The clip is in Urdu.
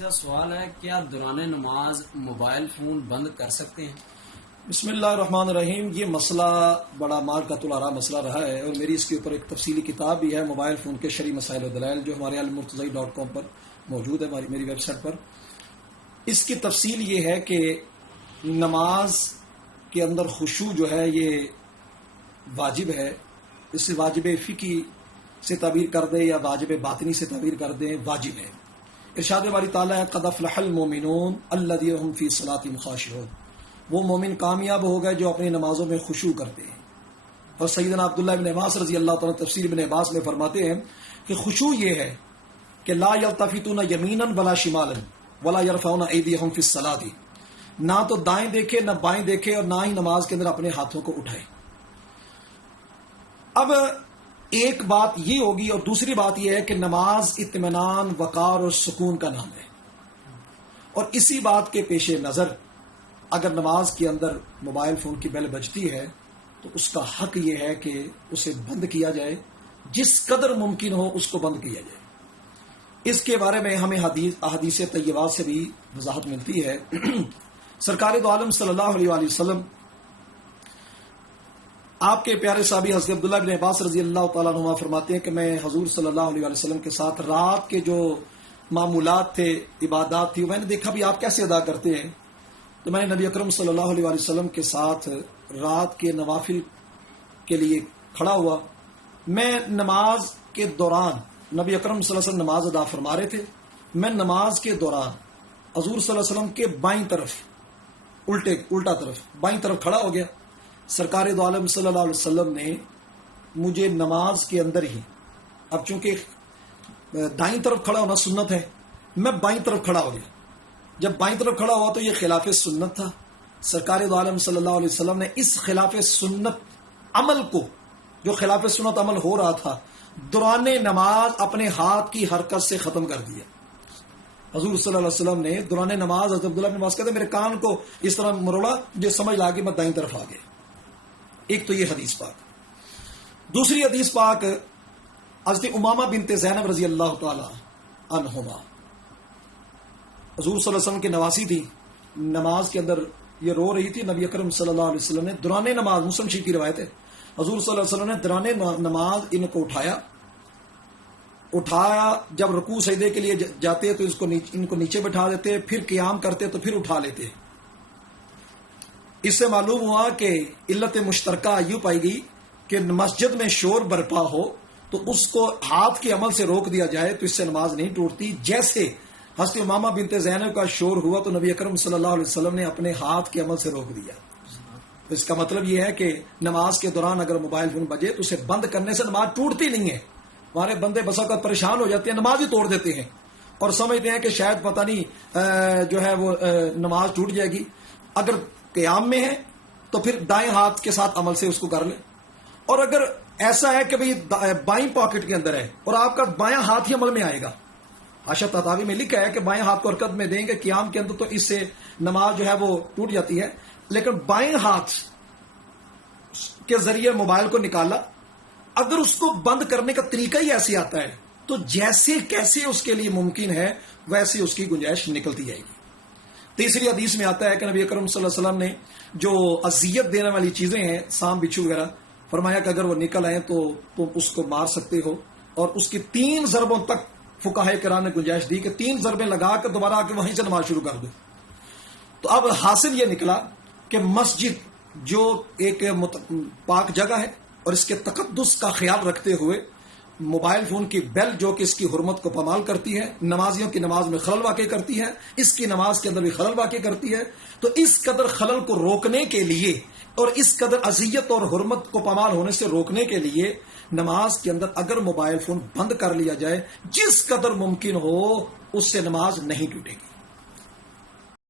کا سوال ہے، کیا دوران نماز موبائل فون بند کر سکتے ہیں؟ بسم اللہ الرحمن الرحیم۔ یہ مسئلہ بڑا مارکۃ الآراء مسئلہ رہا ہے اور میری اس کے اوپر ایک تفصیلی کتاب بھی ہے، موبائل فون کے شرعی مسائل و دلائل، جو ہمارے المرتضی.com پر موجود ہے، میری ویب سائٹ پر۔ اس کی تفصیل یہ ہے کہ نماز کے اندر خشوع جو ہے یہ واجب ہے، اس سے واجب فقہی سے تعبیر کر دیں یا واجب باطنی سے تعبیر کر دیں، واجب ہے۔ ارشاد باری تعالیٰ ہے، قد افلح المؤمنون الذین هم فی صلاتهم خاشعون، وہ مومن کامیاب ہو گئے جو اپنی نمازوں میں خشوع کرتے ہیں۔ اور سیدنا عبداللہ بن عباس رضی اللہ تعالیٰ تفسیر ابن عباس میں فرماتے ہیں کہ خشوع یہ ہے کہ لا یلتفتون یمینا ولا شمالا ولا یرفعون ایدیہم فی الصلاۃ، نہ تو دائیں دیکھے نہ بائیں دیکھے اور نہ ہی نماز کے اندر اپنے ہاتھوں کو اٹھائے۔ اب ایک بات یہ ہوگی اور دوسری بات یہ ہے کہ نماز اطمینان، وقار اور سکون کا نام ہے، اور اسی بات کے پیش نظر اگر نماز کے اندر موبائل فون کی بیل بجتی ہے تو اس کا حق یہ ہے کہ اسے بند کیا جائے، جس قدر ممکن ہو اس کو بند کیا جائے۔ اس کے بارے میں ہمیں احادیث طیبات سے بھی وضاحت ملتی ہے۔ سرکار دو عالم صلی اللہ علیہ وآلہ وسلم، آپ کے پیارے صحابی حضرت عبداللہ بن عباس رضی اللہ تعالیٰ عنہ فرماتے ہیں کہ میں حضور صلی اللہ علیہ وآلہ وسلم کے ساتھ رات کے جو معمولات تھے، عبادات تھی، میں نے دیکھا بھی آپ کیسے ادا کرتے ہیں، تو میں نے نبی اکرم صلی اللہ علیہ وآلہ وسلم کے ساتھ رات کے نوافل کے لیے کھڑا ہوا۔ میں نماز کے دوران، نبی اکرم صلی اللہ علیہ وسلم نماز ادا فرما رہے تھے، میں نماز کے دوران حضور صلی اللہ علیہ وسلم کے بائیں طرف، الٹا طرف بائیں طرف کھڑا ہو گیا۔ سرکار دو عالم صلی اللہ علیہ وسلم نے مجھے نماز کے اندر ہی، اب چونکہ دائیں طرف کھڑا ہونا سنت ہے، میں بائیں طرف کھڑا ہو گیا۔ جب بائیں طرف کھڑا ہوا تو یہ خلاف سنت تھا۔ سرکار دو عالم صلی اللہ علیہ وسلم نے اس خلاف سنت عمل کو، جو خلاف سنت عمل ہو رہا تھا، دوران نماز اپنے ہاتھ کی حرکت سے ختم کر دیا۔ حضور صلی اللہ علیہ وسلم نے دوران نماز، حضرت عبداللہ بن عباس کہتے ہیں، میرے کان کو اس طرح مروڑا، مجھے سمجھ لا کہ میں دائیں طرف آ گیا۔ ایک تو یہ حدیث پاک۔ دوسری حدیث پاک حضرت امامہ بنت زینب رضی اللہ تعالی عنہما، حضور صلی اللہ علیہ وسلم کی نواسی تھی، نماز کے اندر یہ رو رہی تھی۔ نبی اکرم صلی اللہ علیہ وسلم نے دوران نماز، مسلم شریف کی روایت ہے، حضور صلی اللہ علیہ وسلم نے دوران نماز ان کو اٹھایا، جب رکوع سجدے کے لیے جاتے تو ان کو نیچے بٹھا دیتے، پھر قیام کرتے تو پھر اٹھا لیتے۔ اس سے معلوم ہوا کہ علت مشترکہ یوں پائی گئی کہ مسجد میں شور برپا ہو تو اس کو ہاتھ کے عمل سے روک دیا جائے تو اس سے نماز نہیں ٹوٹتی۔ جیسے حضرت امامہ بنت زینب کا شور ہوا تو نبی اکرم صلی اللہ علیہ وسلم نے اپنے ہاتھ کے عمل سے روک دیا۔ اس کا مطلب یہ ہے کہ نماز کے دوران اگر موبائل فون بجے تو اسے بند کرنے سے نماز ٹوٹتی نہیں ہے۔ ہمارے بندے بسا کر پریشان ہو جاتے ہیں، نماز ہی توڑ دیتے ہیں اور سمجھتے ہیں کہ شاید پتہ نہیں جو ہے وہ نماز ٹوٹ جائے گی۔ اگر قیام میں ہے تو پھر دائیں ہاتھ کے ساتھ عمل سے اس کو کر لیں، اور اگر ایسا ہے کہ بھئی بائیں پاکٹ کے اندر ہے اور آپ کا بایاں ہاتھ ہی عمل میں آئے گا، حاشا تطاوی میں لکھا ہے کہ بائیں ہاتھ کو حرکت میں دیں گے قیام کے اندر تو اس سے نماز جو ہے وہ ٹوٹ جاتی ہے، لیکن بائیں ہاتھ کے ذریعے موبائل کو نکالا، اگر اس کو بند کرنے کا طریقہ ہی ایسے آتا ہے تو جیسے کیسے اس کے لیے ممکن ہے ویسے اس کی گنجائش نکلتی جائے گی۔ تیسری حدیث میں آتا ہے کہ نبی اکرم صلی اللہ علیہ وسلم نے جو اذیت دینے والی چیزیں ہیں، سام بچھو وغیرہ، فرمایا کہ اگر وہ نکل آئیں تو تم اس کو مار سکتے ہو، اور اس کی 3 ضربوں تک فقہائے کرام نے گنجائش دی کہ 3 ضربیں لگا کر دوبارہ آ کے وہیں سے نماز شروع کر دو۔ تو اب حاصل یہ نکلا کہ مسجد جو ایک پاک جگہ ہے اور اس کے تقدس کا خیال رکھتے ہوئے موبائل فون کی بیل جو کہ اس کی حرمت کو پامال کرتی ہے، نمازیوں کی نماز میں خلل واقع کرتی ہے، اس کی نماز کے اندر بھی خلل واقع کرتی ہے، تو اس قدر خلل کو روکنے کے لیے اور اس قدر اذیت اور حرمت کو پامال ہونے سے روکنے کے لیے نماز کے اندر اگر موبائل فون بند کر لیا جائے جس قدر ممکن ہو، اس سے نماز نہیں ٹوٹے گی۔